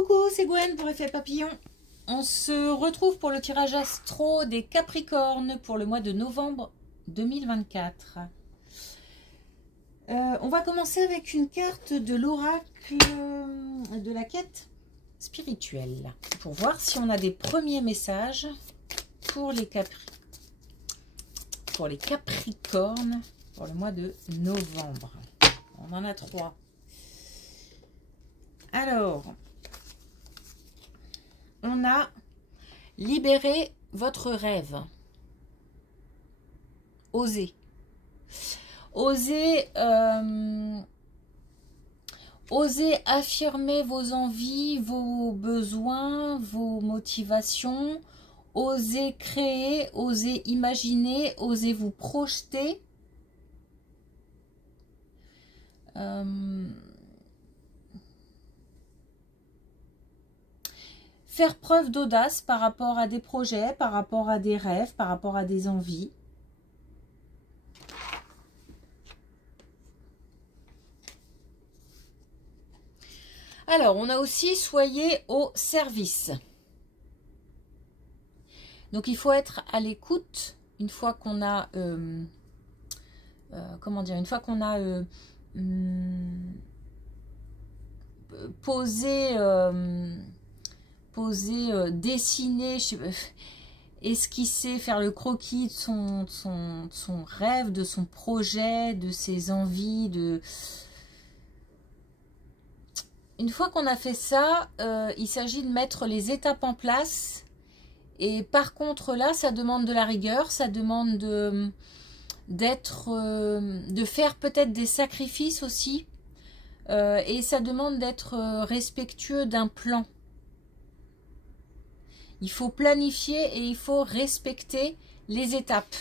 Coucou, c'est Gwen pour Effet Papillon. On se retrouve pour le tirage astro des Capricornes pour le mois de novembre 2024. On va commencer avec une carte de l'oracle de la quête spirituelle pour voir si on a des premiers messages pour les Capricornes pour le mois de novembre. On en a 3. Alors, on a libéré votre rêve. Osez. Osez affirmer vos envies, vos besoins, vos motivations. Osez créer, osez imaginer, osez vous projeter. Faire preuve d'audace par rapport à des projets, par rapport à des rêves, par rapport à des envies. Alors, on a aussi soyez au service. Donc, il faut être à l'écoute une fois qu'on a, comment dire, une fois qu'on a dessiner, esquisser, faire le croquis de son rêve, de son projet, de ses envies. Une fois qu'on a fait ça, il s'agit de mettre les étapes en place. Et par contre là, ça demande de la rigueur, ça demande de faire peut-être des sacrifices aussi. Et ça demande d'être respectueux d'un plan. Il faut planifier et il faut respecter les étapes.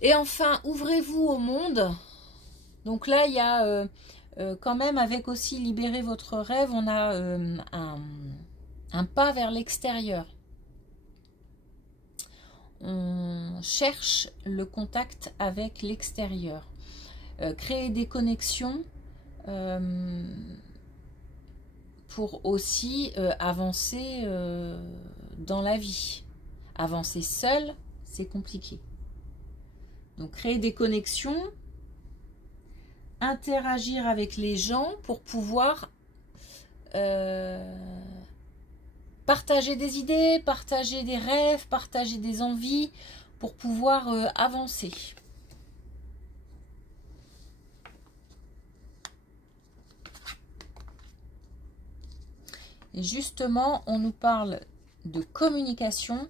Et enfin, ouvrez-vous au monde. Donc là, il y a quand même, avec aussi libérer votre rêve, on a un pas vers l'extérieur. On cherche le contact avec l'extérieur. Créer des connexions pour aussi avancer dans la vie. Avancer seul, c'est compliqué. Donc créer des connexions, interagir avec les gens pour pouvoir partager des idées, partager des rêves, partager des envies pour pouvoir avancer. Et justement, on nous parle de communication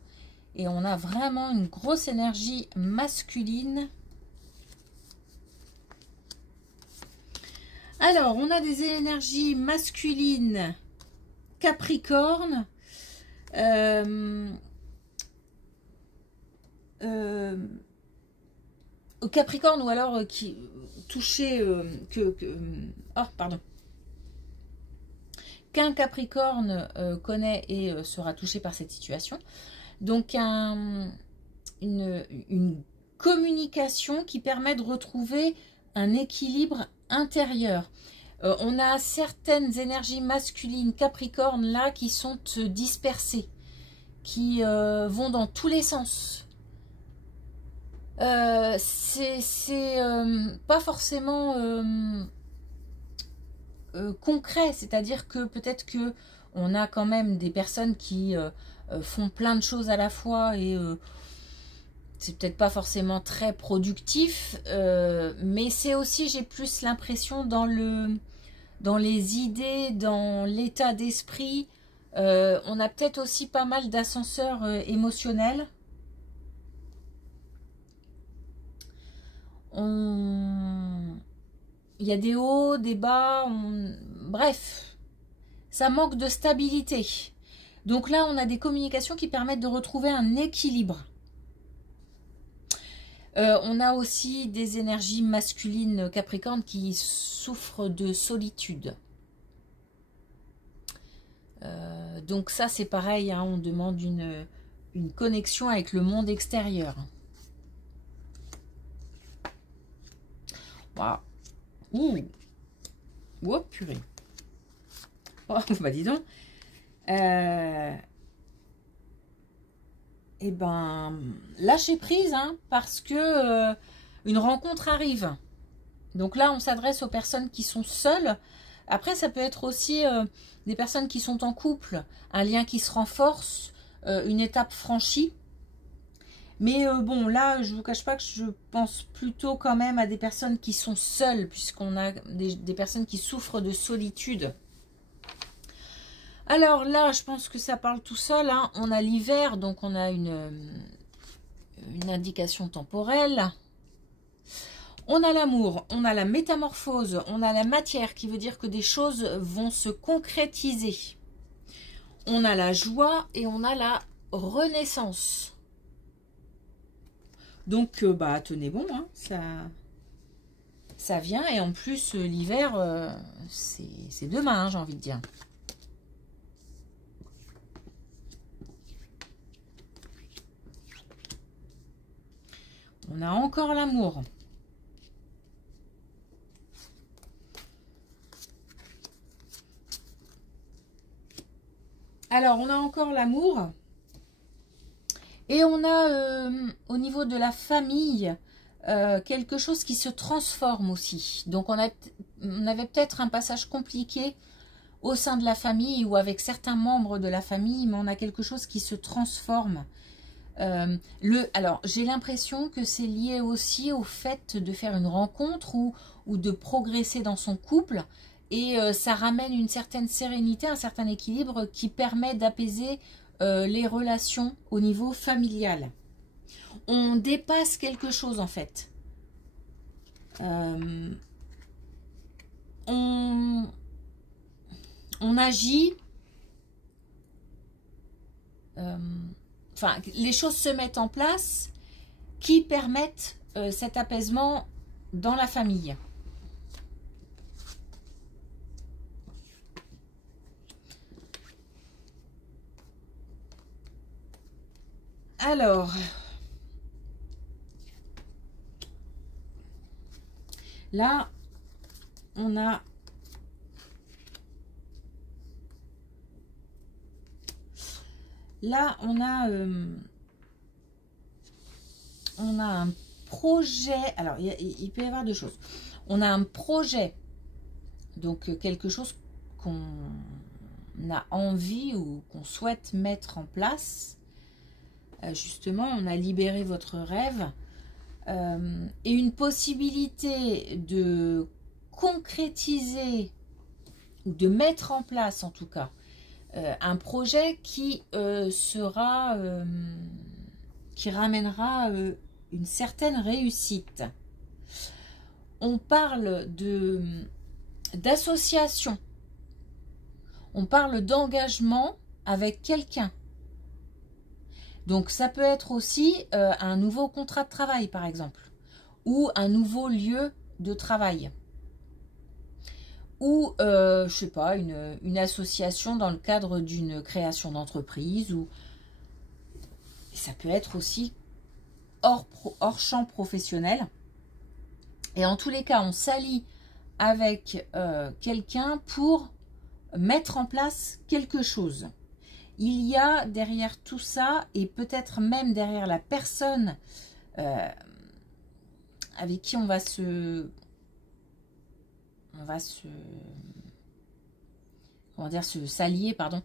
et on a vraiment une grosse énergie masculine. Alors, on a des énergies masculines Capricorne. Au Capricorne ou alors qui touché qu'un Capricorne connaît et sera touché par cette situation. Donc une communication qui permet de retrouver un équilibre intérieur. On a certaines énergies masculines Capricorne là qui sont dispersées, qui vont dans tous les sens. C'est pas forcément concret, c'est-à-dire que peut-être que on a quand même des personnes qui font plein de choses à la fois et c'est peut-être pas forcément très productif, mais c'est aussi, j'ai plus l'impression dans les idées, dans l'état d'esprit, on a peut-être aussi pas mal d'ascenseurs émotionnels. Il y a des hauts, des bas, bref, ça manque de stabilité. Donc là, on a des communications qui permettent de retrouver un équilibre. On a aussi des énergies masculines Capricorne qui souffrent de solitude. Donc ça, c'est pareil, hein, on demande une connexion avec le monde extérieur. Waouh. Oh, purée. Oh, bah dis donc. Eh ben, lâchez prise, hein, parce que une rencontre arrive. Donc là, on s'adresse aux personnes qui sont seules. Après, ça peut être aussi des personnes qui sont en couple, un lien qui se renforce, une étape franchie. Mais bon, là, je ne vous cache pas que je pense plutôt quand même à des personnes qui sont seules, puisqu'on a des personnes qui souffrent de solitude. Alors là, je pense que ça parle tout seul, hein. On a l'hiver, donc on a une indication temporelle. On a l'amour, on a la métamorphose, on a la matière, qui veut dire que des choses vont se concrétiser. On a la joie et on a la renaissance. Donc, bah, tenez bon, hein, ça vient. Et en plus, l'hiver, c'est demain, hein, j'ai envie de dire. On a encore l'amour. Alors, on a encore l'amour. Et on a, au niveau de la famille, quelque chose qui se transforme aussi. Donc, on avait peut-être un passage compliqué au sein de la famille ou avec certains membres de la famille, mais on a quelque chose qui se transforme. Alors, j'ai l'impression que c'est lié aussi au fait de faire une rencontre ou de progresser dans son couple. Et ça ramène une certaine sérénité, un certain équilibre qui permet d'apaiser les relations au niveau familial. On dépasse quelque chose en fait. On agit. Enfin, les choses se mettent en place qui permettent cet apaisement dans la famille. Alors, là, on a un projet. Alors, il peut y avoir deux choses. On a un projet, donc quelque chose qu'on a envie ou qu'on souhaite mettre en place. Justement, on a libéré votre rêve et une possibilité de concrétiser ou de mettre en place en tout cas un projet qui qui ramènera une certaine réussite. On parle d'association, on parle d'engagement avec quelqu'un. Donc ça peut être aussi un nouveau contrat de travail par exemple, ou un nouveau lieu de travail, ou je sais pas, une association dans le cadre d'une création d'entreprise, ou ça peut être aussi hors champ professionnel. Et en tous les cas, on s'allie avec quelqu'un pour mettre en place quelque chose. Il y a derrière tout ça, et peut-être même derrière la personne avec qui on va se s'allier, pardon,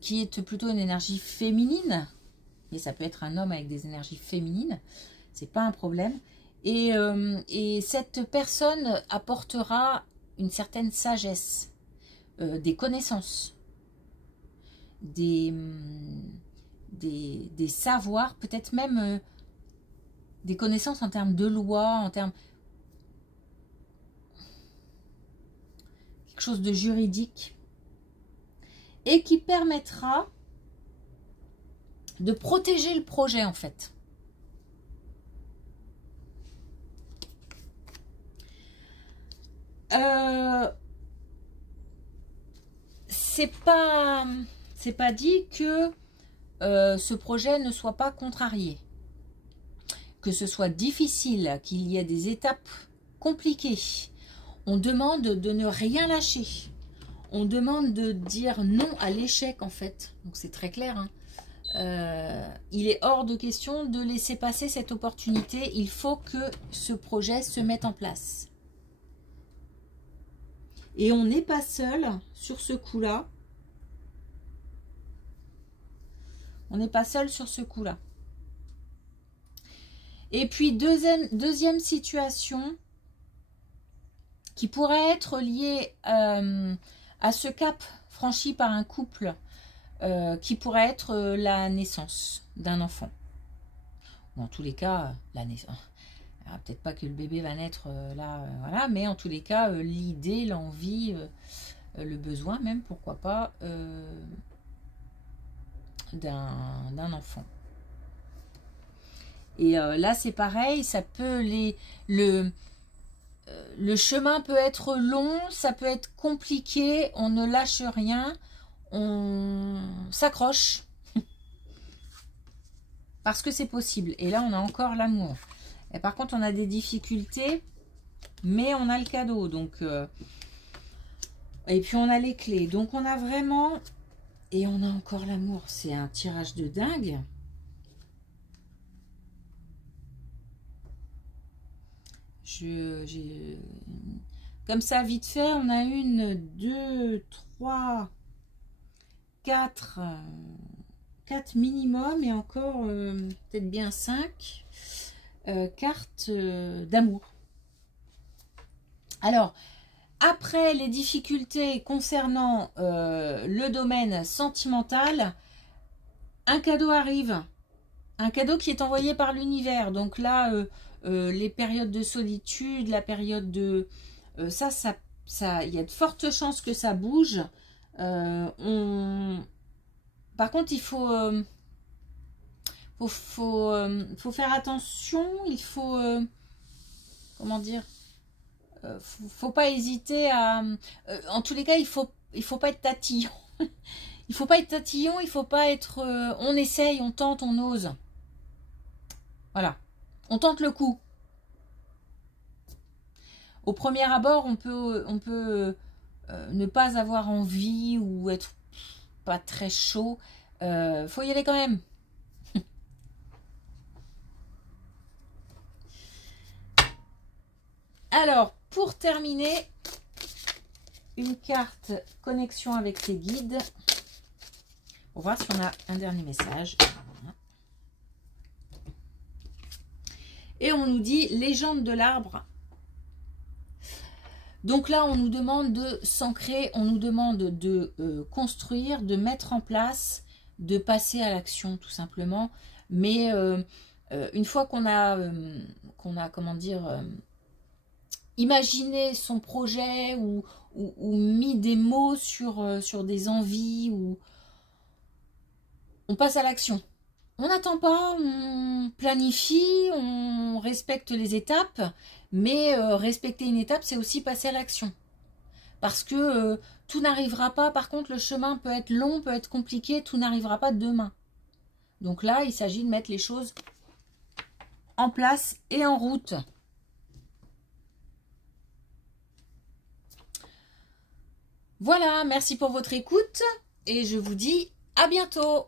qui est plutôt une énergie féminine, et ça peut être un homme avec des énergies féminines, c'est pas un problème. Et cette personne apportera une certaine sagesse, des connaissances, des savoirs, peut-être même des connaissances en termes de loi, en termes quelque chose de juridique, et qui permettra de protéger le projet en fait. C'est pas dit que ce projet ne soit pas contrarié, que ce soit difficile, qu'il y ait des étapes compliquées. On demande de ne rien lâcher. On demande de dire non à l'échec, en fait. Donc, c'est très clair. Hein. Il est hors de question de laisser passer cette opportunité. Il faut que ce projet se mette en place. Et on n'est pas seul sur ce coup-là. On n'est pas seul sur ce coup-là. Et puis, deuxième situation qui pourrait être liée à ce cap franchi par un couple qui pourrait être la naissance d'un enfant. Ou en tous les cas, la naissance. Peut-être pas que le bébé va naître là, voilà, mais en tous les cas, l'idée, l'envie, le besoin même, pourquoi pas, d'un enfant. Et là, c'est pareil, ça peut le chemin peut être long, ça peut être compliqué, on ne lâche rien, on s'accroche parce que c'est possible. Et là, on a encore l'amour. Et par contre, on a des difficultés, mais on a le cadeau. Donc, et puis, on a les clés. Donc, on a vraiment... Et on a encore l'amour. C'est un tirage de dingue. Comme ça, vite fait, on a 1, 2, 3, 4 minimum et encore peut-être bien 5 cartes d'amour. Alors, après les difficultés concernant le domaine sentimental, un cadeau arrive. Un cadeau qui est envoyé par l'univers. Donc là, les périodes de solitude, la période de... ça, il y a de fortes chances que ça bouge. Par contre, il faut faire attention. Il faut... comment dire, faut pas hésiter à... en tous les cas, il faut pas être tatillon. Il faut pas être tatillon, il faut pas être... on essaye, on tente, on ose. Voilà. On tente le coup. Au premier abord, on peut ne pas avoir envie ou être pas très chaud. Faut y aller quand même. Alors, pour terminer, une carte connexion avec tes guides. On va voir si on a un dernier message. Et on nous dit légende de l'arbre. Donc là, on nous demande de s'ancrer, on nous demande de construire, de mettre en place, de passer à l'action tout simplement. Mais une fois qu'on a, comment dire, imaginé son projet ou mis des mots sur des envies, ou on passe à l'action. On n'attend pas, on planifie, on respecte les étapes, mais respecter une étape, c'est aussi passer à l'action. Parce que tout n'arrivera pas, par contre le chemin peut être long, peut être compliqué, tout n'arrivera pas demain. Donc là, il s'agit de mettre les choses en place et en route. Voilà, merci pour votre écoute et je vous dis à bientôt.